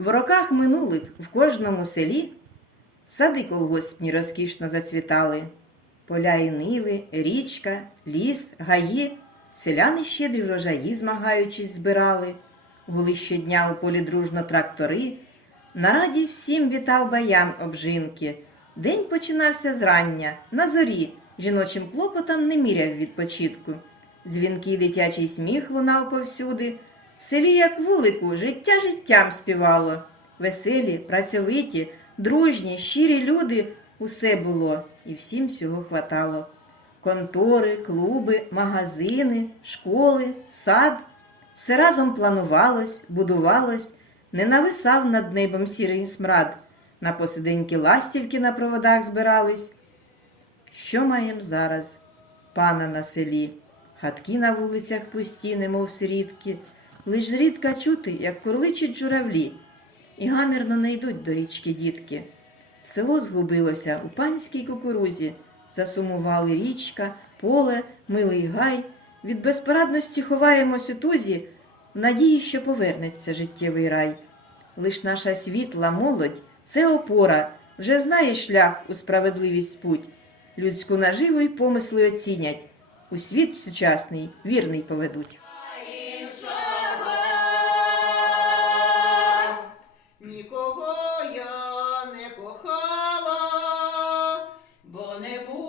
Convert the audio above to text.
В роках минулих в кожному селі сади колгоспні розкішно зацвітали. Поля і ниви, річка, ліс, гаї, селяни щедрі врожаї, змагаючись, збирали. Гули щодня у полі дружно трактори. На радість всім вітав баян обжинки. День починався зрання, на зорі, жіночим клопотам не міряв відпочитку. Дзвінкий дитячий сміх лунав повсюди. В селі, як вулику, життя життям співало. Веселі, працьовиті, дружні, щирі люди усе було, і всім всього хватало. Контори, клуби, магазини, школи, сад. Все разом планувалось, будувалось, не нависав над небом сірий смрад. На посиденьки ластівки на проводах збирались. Що маєм зараз? Пана на селі. Хатки на вулицях пусті, немов сирітки, лиш зрідка чути, як курличуть журавлі, і гамірно не йдуть до річки дітки. Село згубилося у панській кукурузі, засумували річка, поле, милий гай. Від безпорадності ховаємось у тузі, в надії, що повернеться життєвий рай. Лиш наша світла молодь це опора, вже знає шлях у справедливість путь. Людську наживу й помисли оцінять, у світ сучасний вірний поведуть. ne bu?